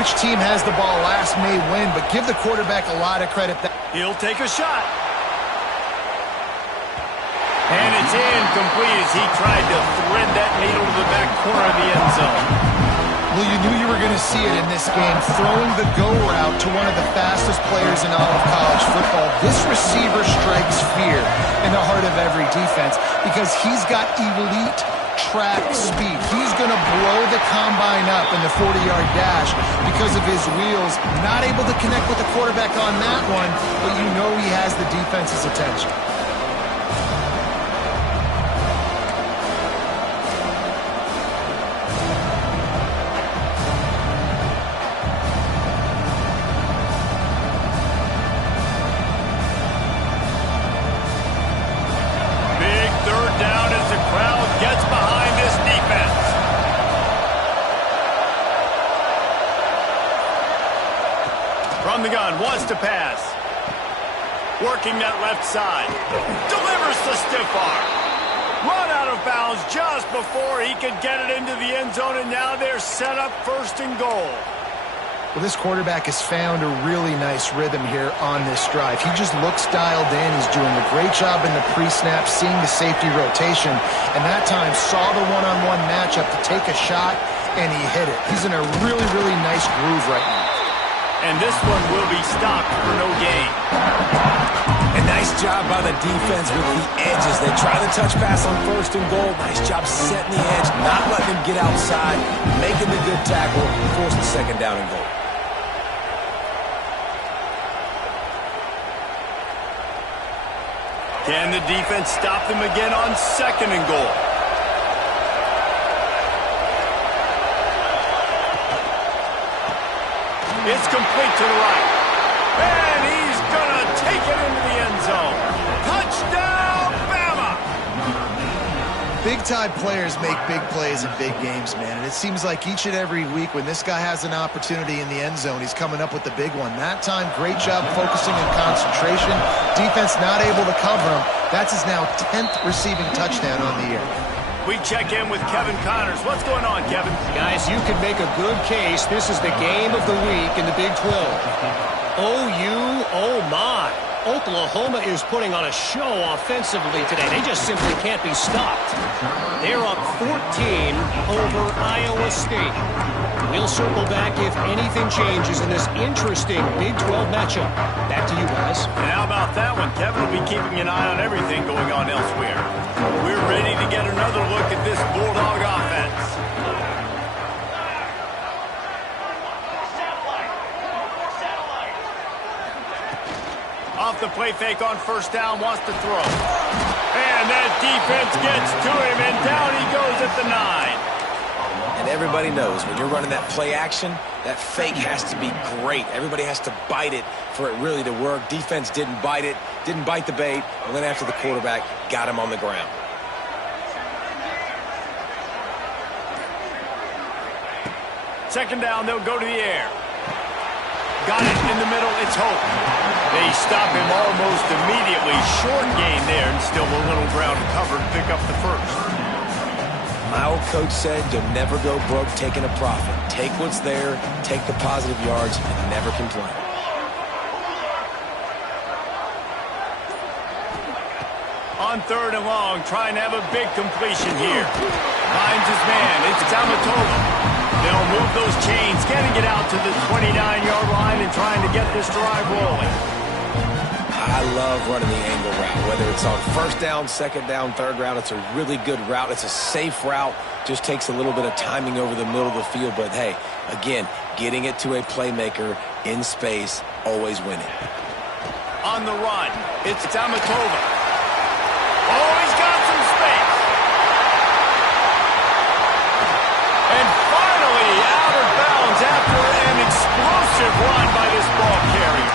which team has the ball last may win, but give the quarterback a lot of credit. He'll take a shot. And it's incomplete as he tried to thread that needle to the back corner of the end zone. Well, you knew you were going to see it in this game, throwing the go route to one of the fastest players in all of college football. This receiver strikes fear in the heart of every defense because he's got elite track speed. He's going to blow the combine up in the 40-yard dash because of his wheels. Not able to connect with the quarterback on that one, but you know he has the defense's attention. From the gun, wants to pass. Working that left side. Delivers the stiff arm. Run out of bounds just before he could get it into the end zone, and now they're set up first and goal. Well, this quarterback has found a really nice rhythm here on this drive. He just looks dialed in. He's doing a great job in the pre-snap, seeing the safety rotation, and that time saw the one-on-one matchup to take a shot, and he hit it. He's in a really, really nice groove right now. And this one will be stopped for no gain. A nice job by the defense with the edges. They try the touch pass on first and goal. Nice job setting the edge, not letting him get outside, making the good tackle, forcing second down and goal. Can the defense stop them again on second and goal? It's complete to the right. And he's going to take it into the end zone. Touchdown, Bama! Big-time players make big plays in big games, man. And it seems like each and every week when this guy has an opportunity in the end zone, he's coming up with the big one. That time, great job focusing and concentration. Defense not able to cover him. That's his now 10th receiving touchdown on the year. We check in with Kevin Connors. What's going on, Kevin? Guys, you could make a good case. This is the game of the week in the Big 12. OU, oh my. Oklahoma is putting on a show offensively today. They just simply can't be stopped. They're up 14 over Iowa State. We'll circle back if anything changes in this interesting Big 12 matchup. Back to you guys. And how about that one? Kevin will be keeping an eye on everything going on elsewhere. We're ready to get another look at this Bulldog offense. Off the play fake on first down, wants to throw. And that defense gets to him, and down he goes at the 9. And everybody knows when you're running that play action, that fake has to be great. Everybody has to bite it for it really to work. Defense didn't bite it, didn't bite the bait, went after the quarterback, got him on the ground. Second down, they'll go to the air. Got it in the middle, it's Hope. They stop him almost immediately. Short gain there, and still a little ground to cover to pick up the first. My old coach said you'll never go broke taking a profit. Take what's there, take the positive yards, and never complain. On third and long, trying to have a big completion here. Finds his man, it's Tamatola. They'll move those chains, getting it out to the 29-yard line and trying to get this drive rolling. I love running the angle route, whether it's on first down, second down, third round. It's a really good route. It's a safe route. Just takes a little bit of timing over the middle of the field. But, hey, again, getting it to a playmaker in space, always winning. On the run, it's Tamatola. Oh, he's got some space. And finally, out of bounds after an explosive run by this ball carrier.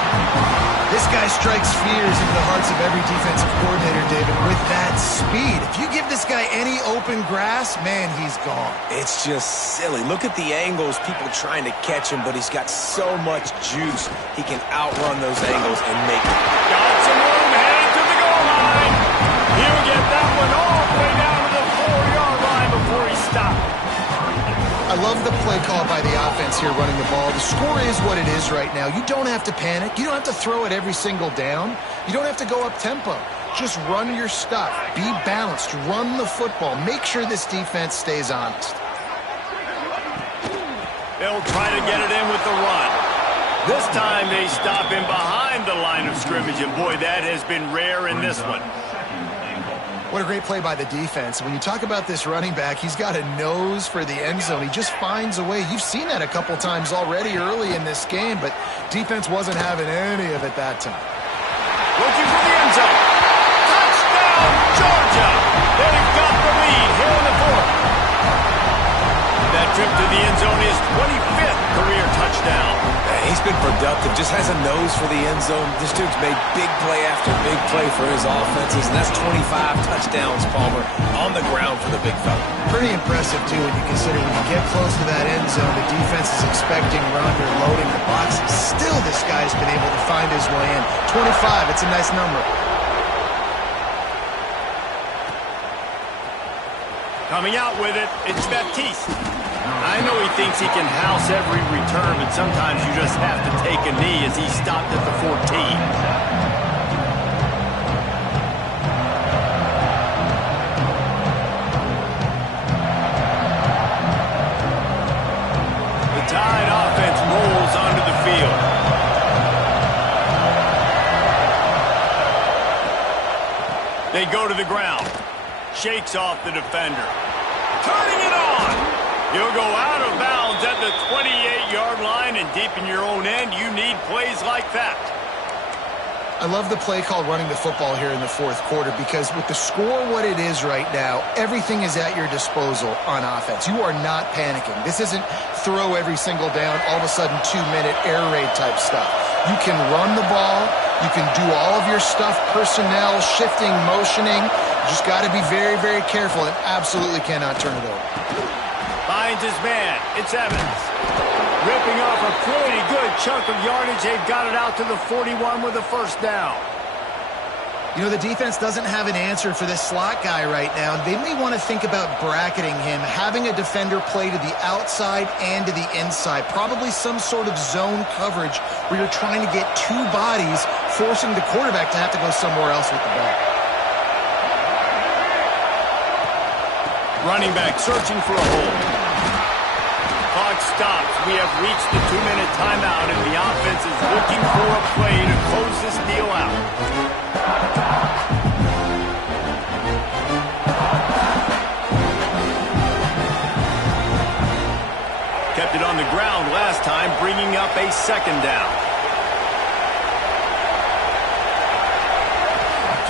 This guy strikes fears into the hearts of every defensive coordinator, David, with that speed. If you give this guy any open grass, man, he's gone. It's just silly. Look at the angles, people trying to catch him, but he's got so much juice. He can outrun those angles and make it. Got some room, headed to the goal line. He'll get that one all the way down to the 4-yard line before he stopped. I love the play call by the offense here running the ball. The score is what it is right now. You don't have to panic. You don't have to throw it every single down. You don't have to go up tempo. Just run your stuff. Be balanced. Run the football. Make sure this defense stays honest. They'll try to get it in with the run. This time they stop him behind the line of scrimmage, and boy, that has been rare in this one. What a great play by the defense. When you talk about this running back, he's got a nose for the end zone. He just finds a way. You've seen that a couple times already early in this game, but defense wasn't having any of it that time. Looking for the end zone. Touchdown, Georgia! They've got the lead here in the fourth. That trip to the end zone is 25th career touchdown. He's been productive, just has a nose for the end zone. This dude's made big play after big play for his offenses, and that's 25 touchdowns, Palmer, on the ground for the big fella. Pretty impressive, too, when you consider when you get close to that end zone, the defense is expecting run or loading the box. Still, this guy's been able to find his way in. 25, it's a nice number. Coming out with it, it's Baptiste. I know he thinks he can house every return, but sometimes you just have to take a knee as he stopped at the 14. The Tide offense rolls onto the field. They go to the ground. Shakes off the defender. Turning it on. You'll go out of bounds at the 28-yard line, and deep in your own end, you need plays like that. I love the play call running the football here in the fourth quarter because with the score what it is right now, everything is at your disposal on offense. You are not panicking. This isn't throw every single down, all of a sudden 2-minute air raid type stuff. You can run the ball. You can do all of your stuff, personnel, shifting, motioning. You just got to be very, very careful and absolutely cannot turn it over. Finds his man. It's Evans. Ripping off a pretty good chunk of yardage. They've got it out to the 41 with a first down. You know, the defense doesn't have an answer for this slot guy right now. They may want to think about bracketing him, having a defender play to the outside and to the inside. Probably some sort of zone coverage where you're trying to get two bodies, forcing the quarterback to have to go somewhere else with the ball. Running back searching for a hole. Clock stops. We have reached the 2-minute timeout, and the offense is looking for a play to close this deal out. Kept it on the ground last time, bringing up a second down.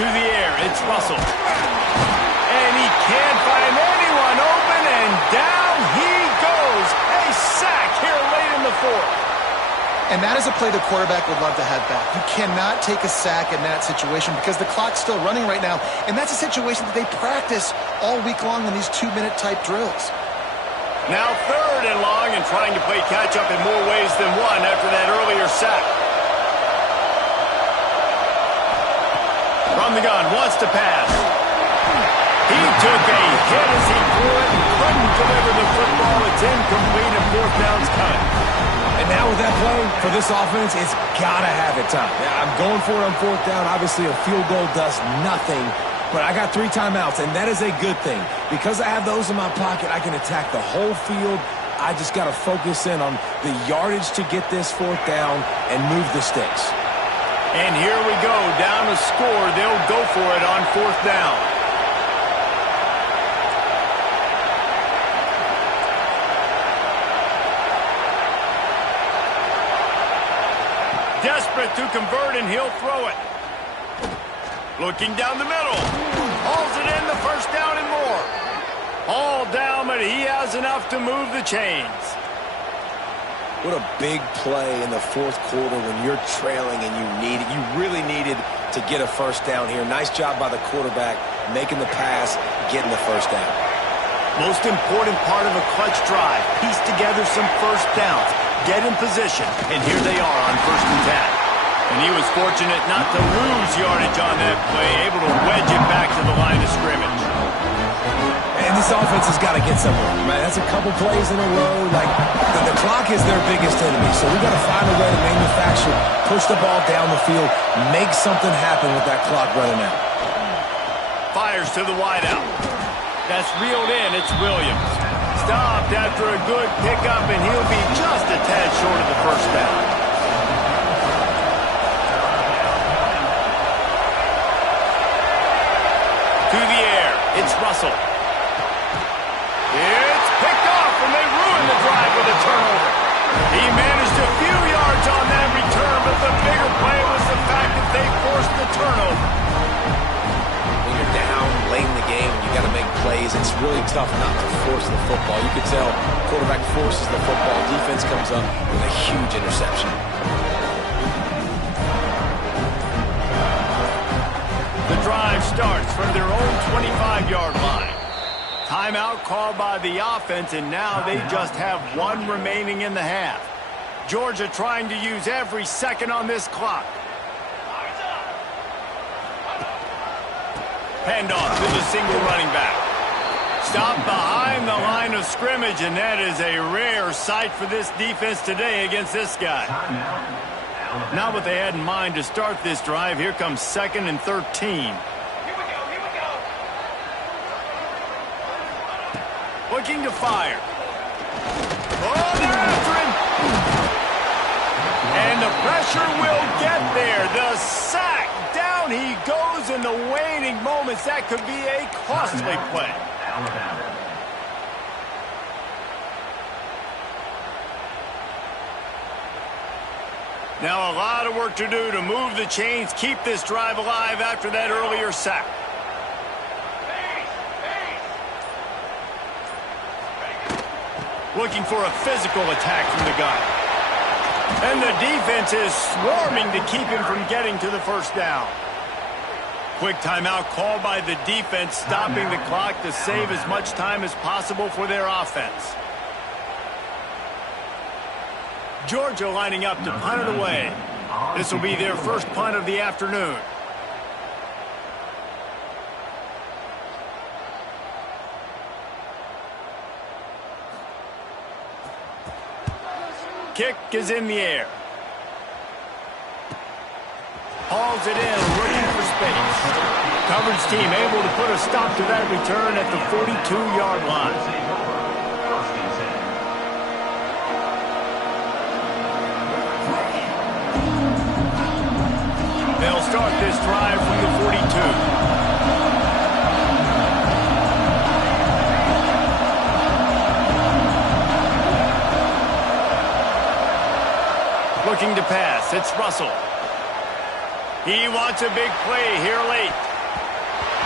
To the air, it's Russell. And he can't find anyone open, and down he 4th. And that is a play the quarterback would love to have back. You cannot take a sack in that situation because the clock's still running right now, and that's a situation that they practice all week long in these 2-minute type drills. Now 3rd and long, and trying to play catch-up in more ways than one after that earlier sack. From the gun, wants to pass. He took a hit as he threw it and couldn't deliver the football. It's incomplete and 4th down's coming. And now with that play, for this offense, it's got to have it time. I'm going for it on 4th down. Obviously, a field goal does nothing, but I got 3 timeouts, and that is a good thing. Because I have those in my pocket, I can attack the whole field. I just got to focus in on the yardage to get this 4th down and move the sticks. And here we go, down to score. They'll go for it on 4th down. Desperate to convert, and he'll throw it. Looking down the middle. Hauls it in, the 1st down and more. All down, but he has enough to move the chains. What a big play in the 4th quarter when you're trailing and you really needed to get a 1st down here. Nice job by the quarterback, making the pass, getting the 1st down. Most important part of a clutch drive. Piece together some 1st downs. Get in position, and here they are on 1st and 10. And he was fortunate not to lose yardage on that play, able to wedge it back to the line of scrimmage. And this offense has got to get somewhere, man. That's a couple plays in a row. Like, the clock is their biggest enemy, so we got to find a way to manufacture, push the ball down the field, make something happen with that clock running out. Fires to the wideout. That's reeled in. It's Williams. Stopped after a good pickup, and he'll be just a tad short of the 1st down. To the air. It's Russell. It's picked off, and they ruin the drive with a turnover. He managed a few yards on that return, but the bigger play was the fact that they forced the turnover. When you're down late in the game, you got to make plays. It's really tough not to force the football. You can tell quarterback forces the football. Defense comes up with a huge interception. The drive starts from their own 25-yard line. Timeout called by the offense, and now they just have 1 remaining in the half. Georgia trying to use every second on this clock. Handoff to the single running back. Stopped behind the line of scrimmage, and that is a rare sight for this defense today against this guy. Not what they had in mind to start this drive. Here comes 2nd and 13. Looking to fire. Oh, they're after him. And the pressure will get there. The sack. Down he goes in the waning moments. That could be a costly play. Now a lot of work to do to move the chains, keep this drive alive after that earlier sack. Looking for a physical attack from the gun. And the defense is swarming to keep him from getting to the 1st down. Quick timeout called by the defense, stopping the clock to save as much time as possible for their offense. Georgia lining up to punt it away. This will be their 1st punt of the afternoon. Kick is in the air. Hauls it in, looking for space. Coverage team able to put a stop to that return at the 42-yard line. They'll start this drive from the 42. Looking to pass. It's Russell. He wants a big play here late.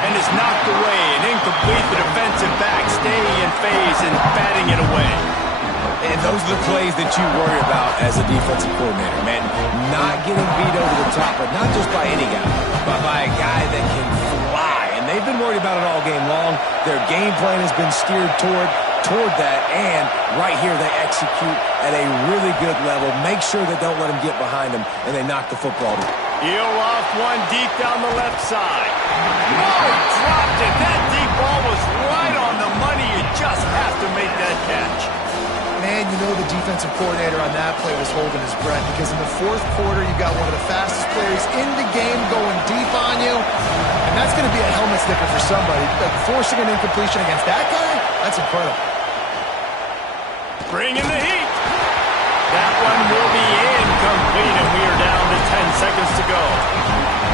And is knocked away and incomplete. The defensive back staying in phase and batting it away. And And those are the plays that you worry about as a defensive coordinator, man. Not getting beat over the top, but not just by any guy, but by a guy that can fly. And they've been worried about it all game long. Their game plan has been steered toward that, and right here they execute at a really good level. Make sure they don't let them get behind them, and they knock the football to. He'll off one deep down the left side. No, dropped it. That deep ball was right on the money. You just have to make that catch. Man, you know the defensive coordinator on that play was holding his breath, because in the fourth quarter, you got one of the fastest players in the game going deep on you, and that's going to be a helmet sticker for somebody. But forcing an incompletion against that guy, that's incredible. Bring in the heat. That one will be incomplete, and we are down to 10 seconds to go.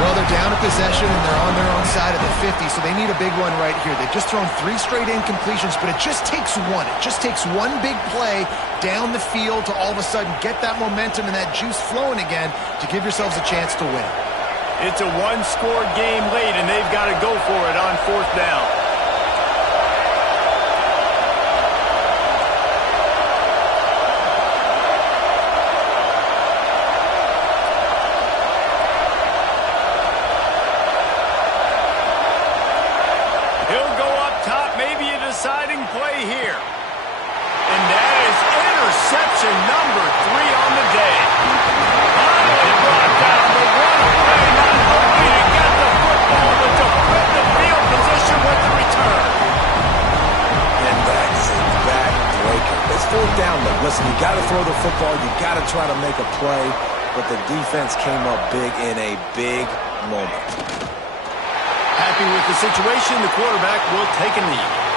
Well, they're down a possession, and they're on their own side of the 50, so they need a big one right here. They've just thrown 3 straight incompletions, but it just takes one. It just takes one big play down the field to all of a sudden get that momentum and that juice flowing again to give yourselves a chance to win. It's a one-score game late, and they've got to go for it on 4th down. Deciding play here. And that is interception number 3 on the day. Finally brought down the runaway, not only to get the football, but to put the field position with the return. And that's a backbreaker. It's 4th down, though. Listen, you got to throw the football. You got to try to make a play. But the defense came up big in a big moment. Happy with the situation, the quarterback will take a knee.